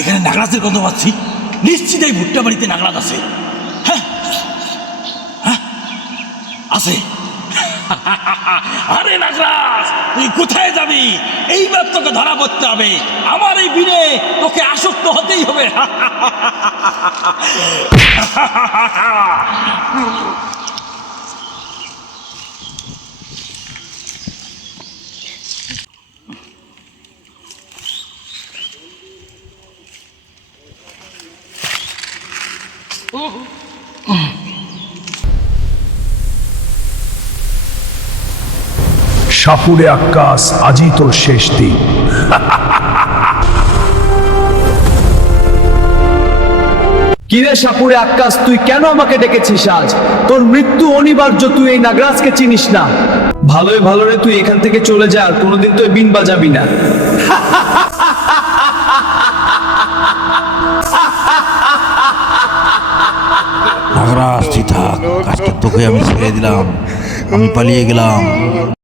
এখানে নাগরাজের গন্ধ পাচ্ছি, নিশ্চিত এই ভুট্টা বাড়িতে নাগরাজ আছে। হ্যাঁ হ্যাঁ আছে। আরে নাগরাজ, তুই কোথায় যাবি? এইবার তোকে ধরা পড়তে হবে। আমার এই বিনে তোকে আসক্ত হতেই হবে। সাপুরে আক্কাস, আজই তোর শেষ দিন। কিরে সাপুরে আক্কাস, তুই কেন আমাকে ডেকেছিস আজ? তোর মৃত্যু অনিবার্য, তুই এই নাগরাজকে চিনিস না। ভালোই ভালো রে, তুই এখান থেকে চলে যা, আর কোনোদিন তুই বিন বাজাবি না। নাগরাজ তুই থাক, কাজটা তোকে আমি ছেড়ে দিলাম, আমি পালিয়ে গেলাম।